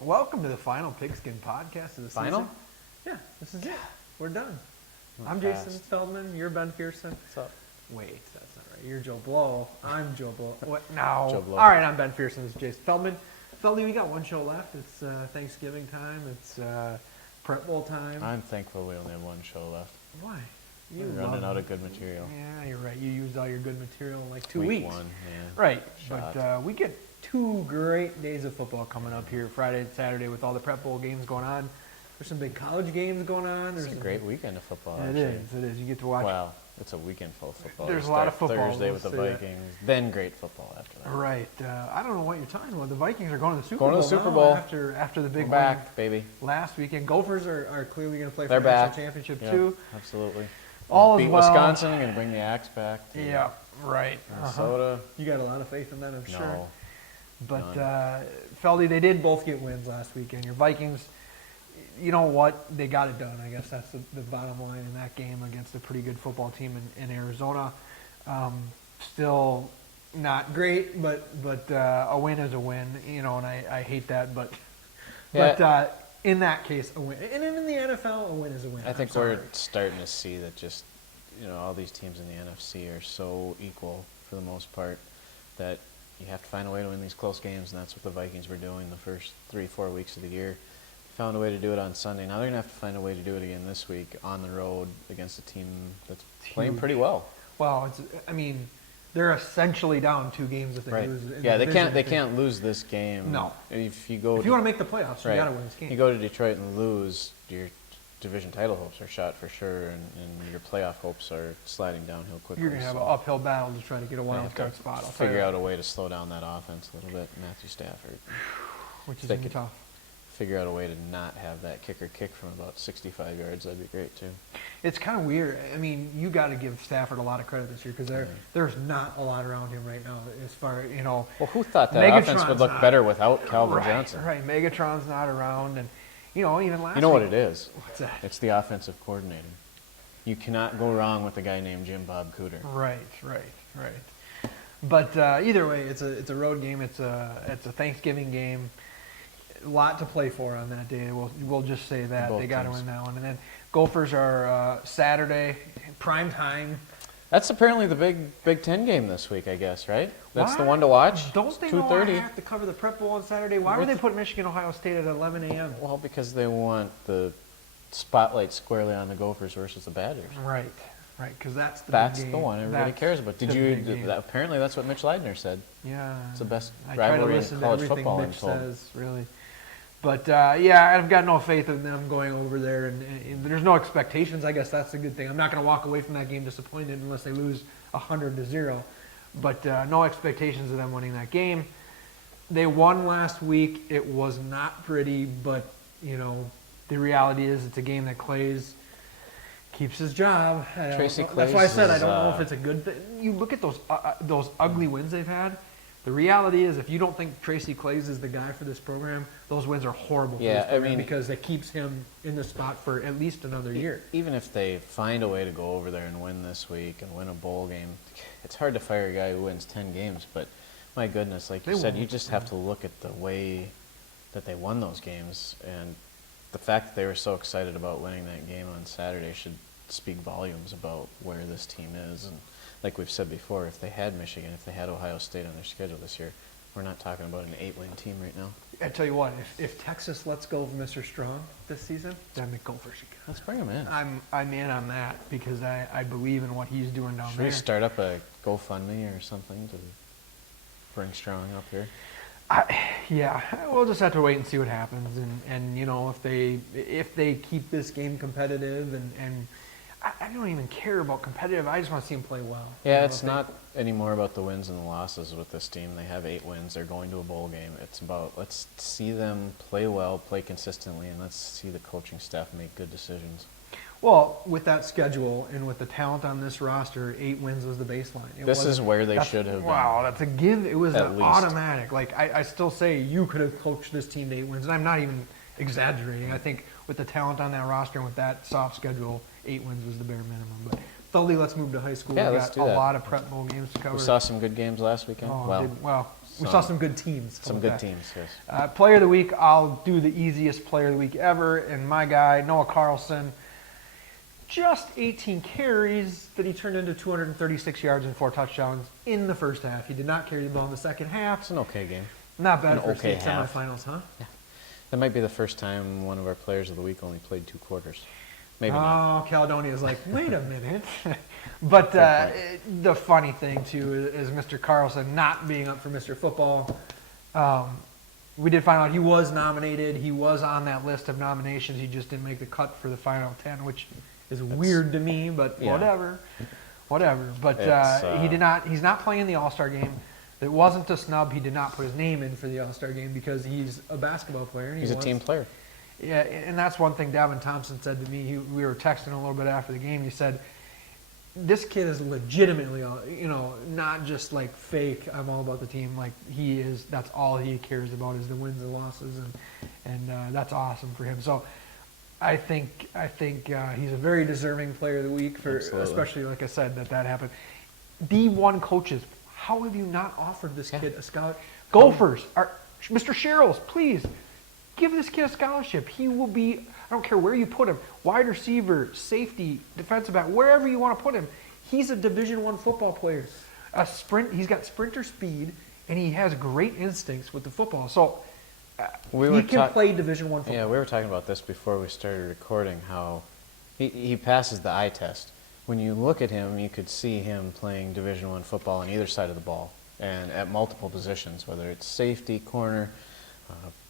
Welcome to the final Pigskin podcast of the Final? season. Yeah, this is it. We're done. Went I'm fast. Jason Feldman. You're Ben Pearson. What's up? Wait, that's not right. You're Joe Blow. I'm Joe Blow. What? No. Joe Blow. All right, I'm Ben Pearson. This is Jason Feldman. Feldy, we got one show left. It's Thanksgiving time. It's Prep Bowl time. I'm thankful we only have one show left. Why? We're running out of good material. Yeah, you're right. You used all your good material in like 2 Week weeks. one, yeah. Right, Shot. but we get 2 great days of football coming up here, Friday and Saturday, with all the Prep Bowl games going on. There's some big college games going on. It's There's a great weekend of football, It actually. is. It is. You get to watch. Well, it's a weekend full of football. There's We a lot of start football, Thursday we'll with the say that. Vikings, then great football after that. Right. I don't know what you're talking about. The Vikings are going to the Super Going to Bowl the Super now Bowl. after the big We're win back, baby. last weekend. Gophers are clearly going to play for They're the national back. championship Yep, too. absolutely. All Beat is well. Wisconsin, going to bring the Axe back. to Yeah. Right. Minnesota. You got a lot of faith in that, I'm sure. No. But None. Feldy, they did both get wins last weekend. Your Vikings, you know what? They got it done. I guess that's the bottom line in that game against a pretty good football team in Arizona. Still not great, but a win is a win. You know, and I hate that, but in that case, a win. And in the NFL, a win is a win. I think we're starting to see that just, all these teams in the NFC are so equal for the most part that you have to find a way to win these close games, and that's what the Vikings were doing the first 3-4 weeks of the year. Found a way to do it on Sunday. Now they're going to have to find a way to do it again this week on the road against a team that's playing pretty well. Well, they're essentially down 2 games if they Right. lose. in Yeah, the they division. can't lose this game. No. If you If you want to make the playoffs, you got to win this game. You go to Detroit and lose, your division title hopes are shot for sure, and your playoff hopes are sliding downhill quickly. You're going to have so an uphill battle to try to get a they wild have card to spot. I'll tell you figure that. out a way to slow down that offense a little bit. Matthew Stafford. Which is they going to be could tough. Figure out a way to not have that kicker kick from about 65 yards. That'd be great too. It's kind of weird. I mean, you got to give Stafford a lot of credit this year because there's not a lot around him right now as far, Well, who thought that offense would look better without Calvin Johnson? Right, Megatron's not around, and even last You know what week- it is? What's that? It's the offensive coordinator. You cannot go wrong with a guy named Jim Bob Cooter. Right. But either way, it's a road game. It's a Thanksgiving game. A lot to play for on that day. We'll just say that Both they got to teams. win that one. And then Gophers are Saturday, prime time. That's apparently the Big Ten game this week, I guess, right? That's the Why? one to watch. Don't they know I 2:30. have to cover the Prep Bowl on Saturday? Why would they put Michigan Ohio State at 11 a.m.? Well, because they want the spotlight squarely on the Gophers versus the Badgers. Right, because that's the That's big game. the one everybody That's cares about. Did the you? big game. Apparently, that's what Mitch Leidner said. Yeah, It's the best I try to rivalry in listen to college everything football, I'm Mitch told. says, really. But I've got no faith in them going over there, and there's no expectations. I guess that's the good thing. I'm not going to walk away from that game disappointed unless they lose 100-0. But no expectations of them winning that game. They won last week. It was not pretty, but the reality is it's a game that Clays keeps his job. Tracy That's why I said I Claeys don't know is, if it's a good thing. You look at those ugly wins they've had. The reality is, if you don't think Tracy Claeys is the guy for this program, those wins are horrible for this program because it keeps him in the spot for at least another year. Even if they find a way to go over there and win this week and win a bowl game, it's hard to fire a guy who wins 10 games. But my goodness, like you said, you just have to look at the way that they won those games. And the fact that they were so excited about winning that game on Saturday should speak volumes about where this team is. And like we've said before, if they had Michigan, if they had Ohio State on their schedule this year, we're not talking about an 8-win team right now. I tell you what, if Texas lets go of Mr. Strong this season, then the Gophers should go. Let's bring him in. I'm in on that because I believe in what he's doing down Should there. we start up a GoFundMe or something to bring Strong up here? We'll just have to wait and see what happens, and if they keep this game competitive, and I don't even care about competitive. I just want to see them play well. Yeah, it's not anymore about the wins and the losses with this team. They have 8 wins. They're going to a bowl game. It's about let's see them play well, play consistently, and let's see the coaching staff make good decisions. Well, with that schedule and with the talent on this roster, 8 wins was the baseline. This is where they should have been. Wow, that's a give. It was At an least. automatic. Like, I still say you could have coached this team to 8 wins, and I'm not even exaggerating. I think with the talent on that roster and with that soft schedule, 8 wins was the bare minimum. Thully, let's move to high school. Yeah, we let's got do a that. lot of prep bowl games to cover. We saw some good games last weekend. We saw some good teams. Some good teams, yes. Player of the week, I'll do the easiest player of the week ever, and my guy, Noah Carlson, just 18 carries that he turned into 236 yards and 4 touchdowns in the first half. He did not carry the ball in the second half. It's an okay game. Not bad An for okay state half. semifinals, huh? Yeah. That might be the first time one of our players of the week only played 2 quarters. Maybe not. Oh, Caledonia's like, wait a minute. But the funny thing, too, is Mr. Carlson not being up for Mr. Football. We did find out he was nominated. He was on that list of nominations. He just didn't make the cut for the final 10, which is weird to me, but whatever. But he did not. He's not playing in the All-Star game. It wasn't a snub. He did not put his name in for the All-Star game because he's a basketball player. And he's a team player. Yeah, and that's one thing Davin Thompson said to me. We were texting a little bit after the game. He said, this kid is legitimately, not just like fake, I'm all about the team. Like, he is, that's all he cares about is the wins and losses, and that's awesome for him. So I think he's a very deserving player of the week, especially, like I said, that happened. D1 coaches, how have you not offered this kid a scholarship? Gophers, Mr. Sherrills, please. Give this kid a scholarship. He will be, I don't care where you put him, wide receiver, safety, defensive back, wherever you want to put him. He's a Division I football player. He's got sprinter speed, and he has great instincts with the football. So he can play Division I football. Yeah, we were talking about this before we started recording, how he passes the eye test. When you look at him, you could see him playing Division I football on either side of the ball and at multiple positions, whether it's safety, corner,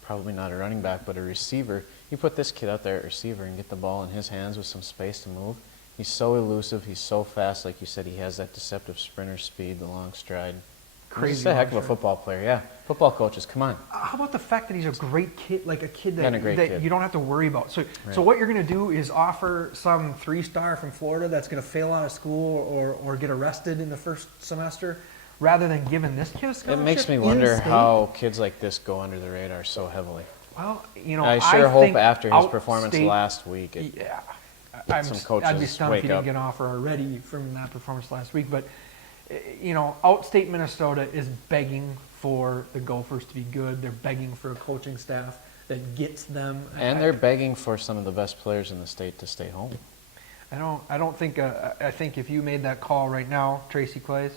probably not a running back, but a receiver. You put this kid out there at receiver and get the ball in his hands with some space to move. He's so elusive. He's so fast. Like you said, he has that deceptive sprinter speed, the long stride. Crazy. He's a heck of a football player, yeah. Football coaches, come on. How about the fact that he's a great kid, like a kid that kid. You don't have to worry about? So what you're going to do is offer some 3-star from Florida that's going to fail out of school or get arrested in the first semester, rather than giving this kid a scholarship? It makes me wonder how kids like this go under the radar so heavily. Well, I sure hope after his performance last week, some coaches I'd be stunned if he didn't wake up. get an offer already from that performance last week. But, outstate Minnesota is begging for the Gophers to be good. They're begging for a coaching staff that gets them. And they're begging for some of the best players in the state to stay home. I don't think. I think if you made that call right now, Tracy Clays,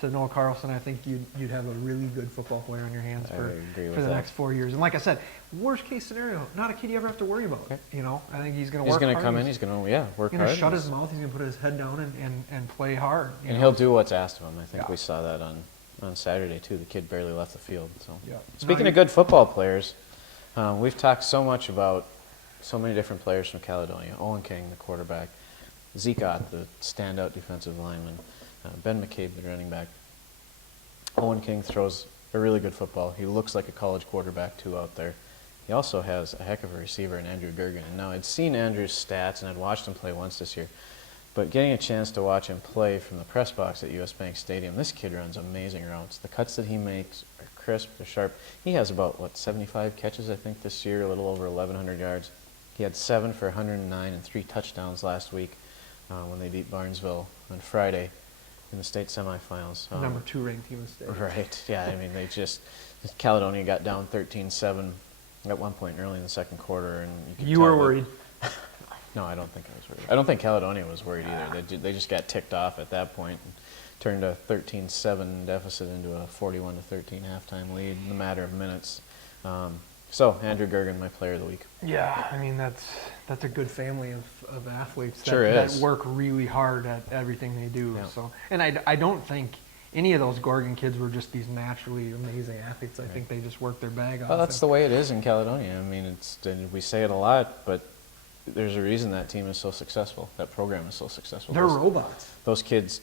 to Noah Carlson, I think you'd have a really good football player on your hands for the next 4 years. And like I said, worst case scenario, not a kid you ever have to worry about. Okay. I think he's going to work hard. He's going to come in. He's going to work hard. He's going to shut his mouth. He's going to put his head down and play hard. And he'll do what's asked of him. I think we saw that on Saturday too. The kid barely left the field. So speaking of good football players, we've talked so much about so many different players from Caledonia. Owen King, the quarterback. Zeke Ott, the standout defensive lineman. Ben McCabe, the running back. Owen King throws a really good football. He looks like a college quarterback, too, out there. He also has a heck of a receiver in Andrew Gergen. And now, I'd seen Andrew's stats, and I'd watched him play once this year. But getting a chance to watch him play from the press box at US Bank Stadium, this kid runs amazing routes. The cuts that he makes are crisp, they're sharp. He has about, 75 catches, I think, this year, a little over 1,100 yards. He had 7 for 109 and 3 touchdowns last week when they beat Barnesville on Friday in the state semifinals. Number 2 ranked team in the state. Right, yeah, I mean, Caledonia got down 13-7 at one point early in the second quarter. And you were worried. No, I don't think I was worried. I don't think Caledonia was worried either. They just got ticked off at that point and turned a 13-7 deficit into a 41-13 halftime lead in a matter of minutes. So, Andrew Gergen, my player of the week. Yeah, I mean, that's a good family of athletes that work really hard at everything they do. Yeah. So, and I don't think any of those Gorgon kids were just these naturally amazing athletes. I think they just worked their bag off. Well, that's the way it is in Caledonia. I mean, we say it a lot, but there's a reason that team is so successful. That program is so successful. They're robots. Those kids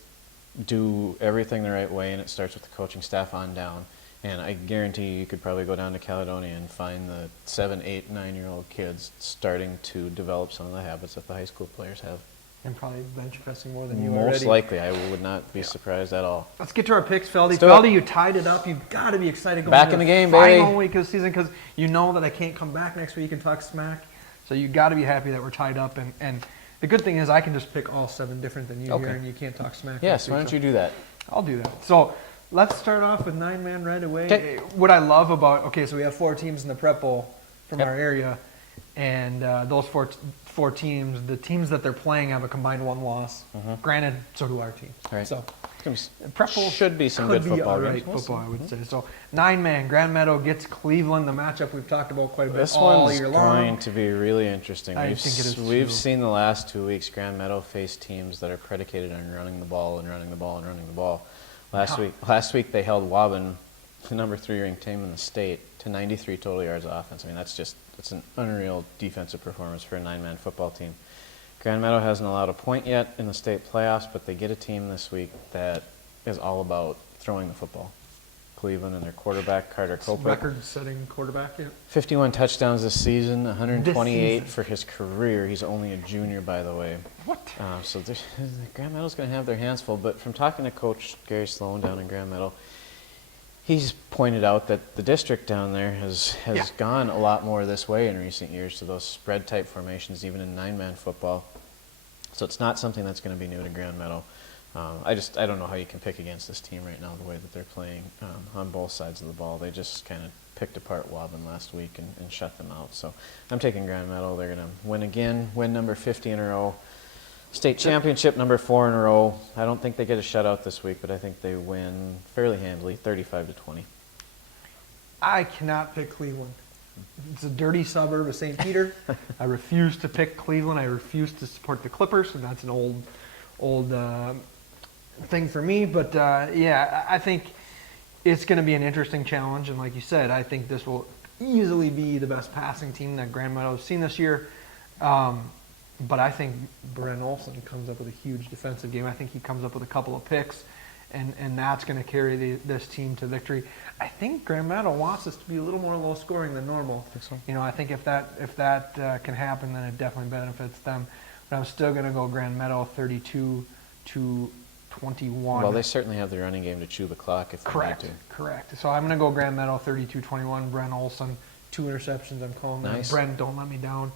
do everything the right way, and it starts with the coaching staff on down. And I guarantee you could probably go down to Caledonia and find the 7, 8, 9-year-old kids starting to develop some of the habits that the high school players have. And probably bench pressing more than you already. Most likely. I would not be surprised at all. Let's get to our picks, Feldy. Feldy, you tied it up. You've got to be excited going back in the game, baby. Final week of the season, because you know that I can't come back next week and talk smack. So you've got to be happy that we're tied up. And The good thing is I can just pick all 7 different than you Okay. here, and you can't talk smack. Yes, why don't you do that? I'll do that. So let's start off with 9-man right away. 'Kay. What I love about, so we have 4 teams in the prep bowl from Yep. our area, and those four teams, the teams that they're playing have a combined 1 loss. Granted, so do our teams. Right. So It's prep bowl should be some could good football all right games. We'll football, see. I would say. So 9-man, Grand Meadow gets Cleveland, the matchup we've talked about quite a bit This all one's year long. going to be really interesting. I think it is We've too. seen the last 2 weeks Grand Meadow face teams that are predicated on running the ball and running the ball and running the ball. Last week they held Woburn, the number 3 ranked team in the state, to 93 total yards of offense. I mean, that's an unreal defensive performance for a 9-man football team. Grand Meadow hasn't allowed a point yet in the state playoffs, but they get a team this week that is all about throwing the football. Cleveland and their quarterback, Carter Copeland. Record-setting quarterback, yeah. 51 touchdowns this season, 128 This for his career. He's only a junior, by the way. What? So Grand Meadow's going to have their hands full. But from talking to Coach Gary Sloan down in Grand Meadow, he's pointed out that the district down there has gone a lot more this way in recent years to those spread-type formations, even in 9-man football. So it's not something that's going to be new to Grand Meadow. I don't know how you can pick against this team right now, the way that they're playing on both sides of the ball. They just kind of picked apart Woburn last week and shut them out. So I'm taking Grand Meadow. They're going to win again, win number 50 in a row. State championship number 4 in a row. I don't think they get a shutout this week, but I think they win fairly handily, 35-20. I cannot pick Cleveland. It's a dirty suburb of St. Peter. I refuse to pick Cleveland. I refuse to support the Clippers, and that's an old thing for me. But I think it's going to be an interesting challenge. And like you said, I think this will easily be the best passing team that Grand Meadow has seen this year. But I think Brent Olson comes up with a huge defensive game. I think he comes up with a couple of picks, and that's going to carry this team to victory. I think Grand Meadow wants us to be a little more low scoring than normal. I think so. You know, I think if that can happen, then it definitely benefits them. But I'm still going to go Grand Meadow 32-21. Well, they certainly have the running game to chew the clock if they need to. Correct. So I'm going to go Grand Meadow 32-21. Brent Olson, 2 interceptions. I'm calling them. Nice. Brent, don't let me down.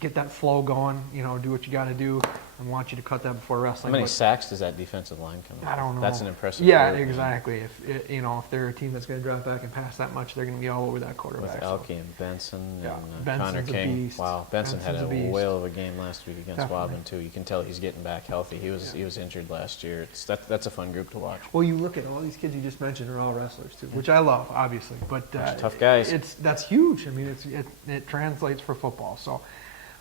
Get that flow going. You know, do what you got to do. I want you to cut that before wrestling. How many sacks does that defensive line come up? I don't know. That's an impressive Yeah, group. exactly. If they're a team that's going to drop back and pass that much, they're going to be all over that quarterback. With Elke and Benson Yeah, and Benson's Connor a King. beast. Wow, Benson had Benson's a a beast. whale of a game last week against Definitely. Woburn too. You can tell he's getting back healthy. He was injured last year. That's a fun group to watch. Well, you look at all these kids you just mentioned are all wrestlers too, which I love, obviously. But tough guys. That's huge. I mean, it translates for football. So,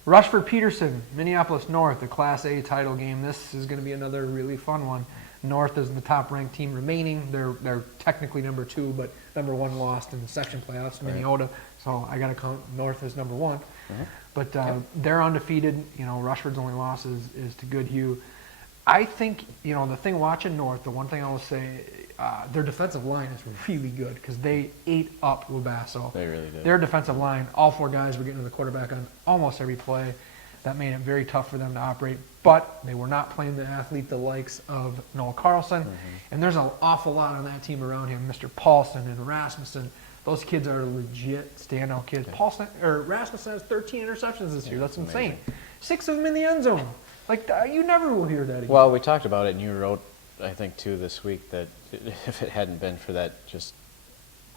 Rushford Peterson, Minneapolis North, a Class A title game. This is going to be another really fun one. North is the top-ranked team remaining. They're technically number 2, but number 1 lost in the section playoffs, Minnesota. So I got to count North as number 1. Mm-hmm. But they're undefeated. You know, Rushford's only loss is to Goodhue. I think, you know, the thing watching North, the one thing I will say, their defensive line is really good because they ate up Wabasso. They really did. Their defensive line, all 4 guys were getting to the quarterback on almost every play. That made it very tough for them to operate. But they were not playing the athlete the likes of Noel Carlson. Mm-hmm. And there's an awful lot on that team around him. Mr. Paulson and Rasmussen. Those kids are legit standout kids. Okay. Rasmussen has 13 interceptions this year. That's amazing. insane. 6 of them in the end zone. Like, you never will hear that again. Well, we talked about it, and you wrote, I think, too, this week that if it hadn't been for that just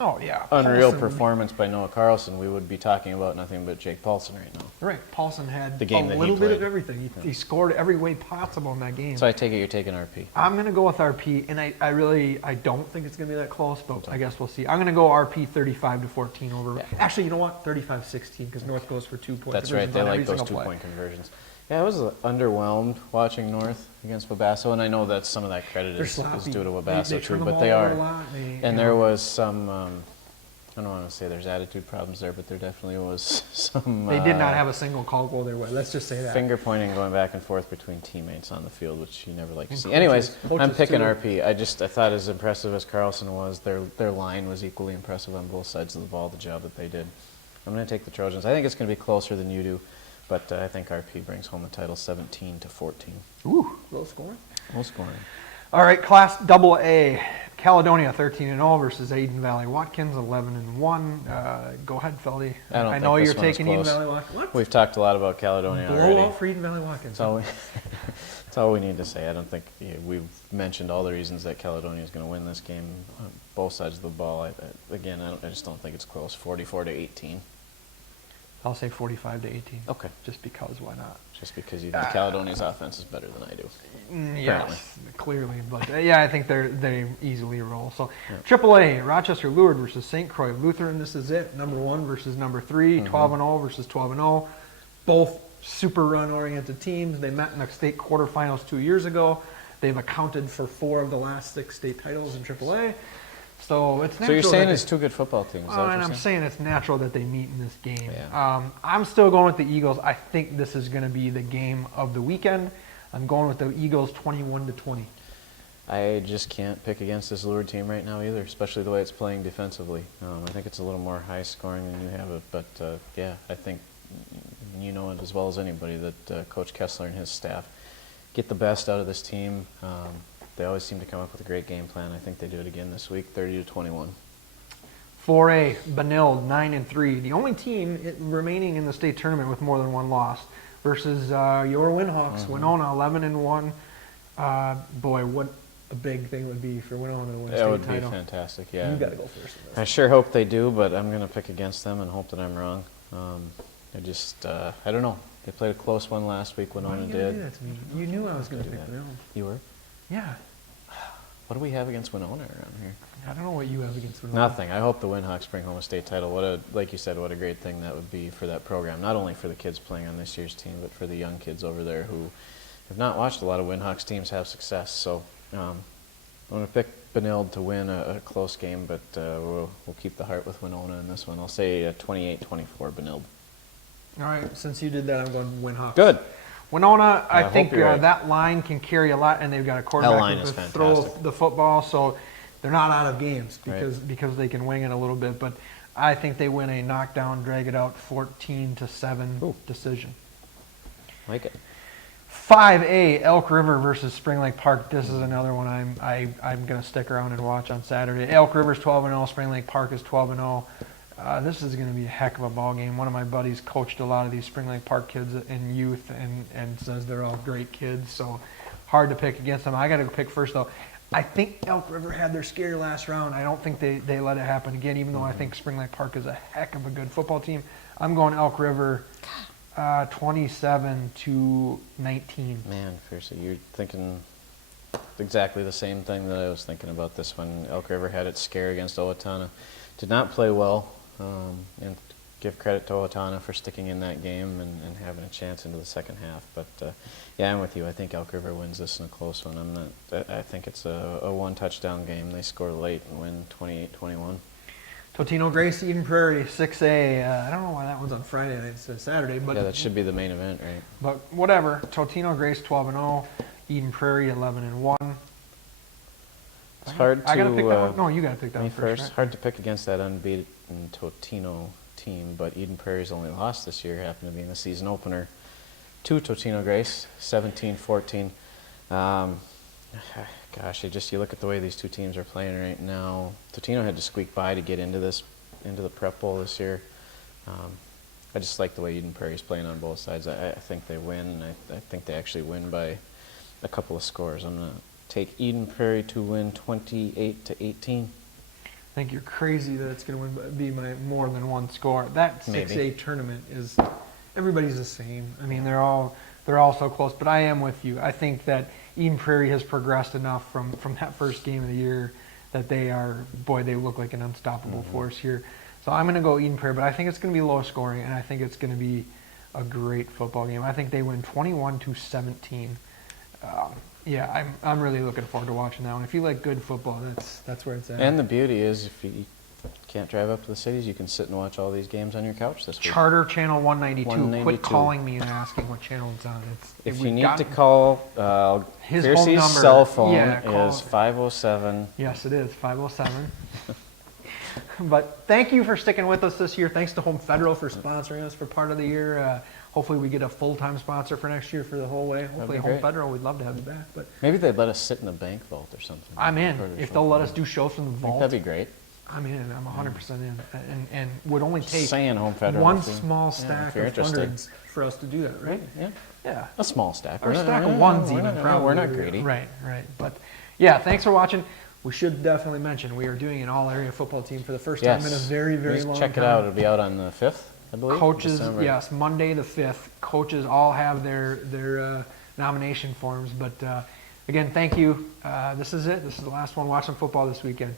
unreal Paulson, performance by Noah Carlson, we would be talking about nothing but Jake Paulson right now. Right. Paulson had The game a that he little bit of played. everything. He scored every way possible in that game. So I take it you're taking RP. I'm going to go with RP, and I don't think it's going to be that close, but I guess we'll see. I'm going to go RP 35-14 over. Yeah. Actually, you know what? 35-16 because North goes for 2 points. That's right. They like those 2-point conversions. Yeah, I was underwhelmed watching North against Wabasso, and I know that some of that credit is due to Wabasso they turn too, the but they ball are. over a lot. And there was some, I don't want to say there's attitude problems there, but there definitely was some. They did not have a single call go their way. Let's just say that. Finger pointing going back and forth between teammates on the field, which you never like to And see. coaches- Anyways, I'm coaches picking too. RP. I thought as impressive as Carlson was, their line was equally impressive on both sides of the ball, the job that they did. I'm going to take the Trojans. I think it's going to be closer than you do. But I think RP brings home the title 17-14. Ooh, low scoring. Low scoring. All right, Class Double A, Caledonia 13-0 versus Eden Valley Watkins 11-1. Go ahead, Feldy. I know you're taking Eden Valley Watkins. What? We've talked a lot about Caledonia already. Blowout for Eden Valley Watkins. That's all we need to say. I don't think we've mentioned all the reasons that Caledonia is going to win this game on both sides of the ball. I just don't think it's close. 44-18. I'll say 45-18. Okay. Just because, why not? Just because you think Caledonia's offense is better than I do. Yes, clearly. But yeah, I think they easily roll. So AAA, Rochester Lourdes versus St. Croix Lutheran. This is it. Number 1 versus number 3. 12-0 versus 12-0. Both super run-oriented teams. They met in the state quarterfinals 2 years ago. They've accounted for 4 of the last 6 state titles in AAA. So it's natural. So you're saying it's 2 good football teams? And I'm saying it's natural that they meet in this game. Yeah. I'm still going with the Eagles. I think this is going to be the game of the weekend. I'm going with the Eagles 21-20. I just can't pick against this Lourdes team right now either, especially the way it's playing defensively. I think it's a little more high scoring than you have it, but yeah, I think you know it as well as anybody that Coach Kessler and his staff get the best out of this team. They always seem to come up with a great game plan. I think they do it again this week, 30-21. 4A, Benilde, 9-3. The only team remaining in the state tournament with more than 1 loss versus your Winhawks, Winona, 11-1. Boy, what a big thing it would be for Winona to win a state title. That would be fantastic, yeah. You got to go first in this. I sure hope they do, but I'm going to pick against them and hope that I'm wrong. I don't know. They played a close one last week, Winona Why are you did. gonna do that to me? You knew I was going to pick Benilde. You were? Yeah. What do we have against Winona around here? I don't know what you have against Winona. Nothing. I hope the Winhawks bring home a state title. Like you said, what a great thing that would be for that program. Not only for the kids playing on this year's team, but for the young kids over there who have not watched a lot of Winhawks teams have success. So I'm going to pick Benilde to win a close game, but we'll keep the heart with Winona in this one. I'll say 28-24 Benilde. All right. Since you did that, I'm going Winhawks. Good. Winona, I think right. That line can carry a lot, and they've got a quarterback who can throw the football, so they're not out of games because they can wing it a little bit. But I think they win a knockdown, drag it out, 14-7 decision. Like it. 5A, Elk River versus Spring Lake Park. This is another one I'm going to stick around and watch on Saturday. Elk River's 12-0, Spring Lake Park is 12-0. This is going to be a heck of a ball game. One of my buddies coached a lot of these Spring Lake Park kids in youth and says they're all great kids, so hard to pick against them. I got to pick first, though. I think Elk River had their scary last round. I don't think they let it happen again, even though I think Spring Lake Park is a heck of a good football team. I'm going Elk River 27-19. Man, fiercely, you're thinking exactly the same thing that I was thinking about this one. Elk River had its scare against Owatonna. Did not play well, and give credit to Owatonna for sticking in that game and having a chance into the second half. But yeah, I'm with you. I think Elk River wins this in a close one. I think it's a 1-touchdown game. They score late and win 28-21. Totino Grace, Eden Prairie, 6A. I don't know why that one's on Friday night instead of Saturday. But yeah, that should be the main event, right? But whatever. Totino Grace, 12-0. Eden Prairie, 11-1. It's hard to... I got to pick that one? No, you got to pick that one first. Right? Hard to pick against that unbeaten Totino team, but Eden Prairie's only loss this year happened to be in the season opener to Totino Grace, 17-14. Gosh, you look at the way these two teams are playing right now. Totino had to squeak by to get into the Prep Bowl this year. I just like the way Eden Prairie's playing on both sides. I think they win, and I think they actually win by a couple of scores. I'm going to take Eden Prairie to win 28-18. I think you're crazy that it's going to be more than one score. That 6A tournament is, everybody's the same. I mean, they're all so close. But I am with you. I think that Eden Prairie has progressed enough from that first game of the year that they look like an unstoppable force here. So I'm going to go Eden Prairie, but I think it's going to be low scoring, and I think it's going to be a great football game. I think they win 21-17. Yeah, I'm really looking forward to watching that one. If you like good football, that's where it's at. And the beauty is, if you can't drive up to the cities, you can sit and watch all these games on your couch this week. Charter Channel 192. Quit calling me and asking what channel it's on. If you need to call, his Piercy's home number, cell phone is 507. Yes, it is, 507. But thank you for sticking with us this year. Thanks to Home Federal for sponsoring us for part of the year. hopefully we get a full-time sponsor for next year for the whole way. Hopefully Home great. Federal, we'd love to have you back. But Maybe they'd let us sit in the bank vault or something. I'm in. Record a If show they'll let from us do shows from the there. I vault, think that'd be great. I'm in. I'm 100% in. And would only take Saying Home Federal. one if you- small yeah, stack if you're of interested. hundreds for us to do that, right? Yeah. Yeah. A small stack. Or a We're not- stack of yeah, ones we're even, not- probably. We're not greedy. Right. But yeah, thanks for watching. We should definitely mention we are doing an all-area football team for the first time in a very, very Please long check time. it out. It'll be out on the 5th, I believe. Coaches, December. yes, Monday the 5th. Coaches all have their nomination forms. But again, thank you. This is it. This is the last one. Watch some football this weekend.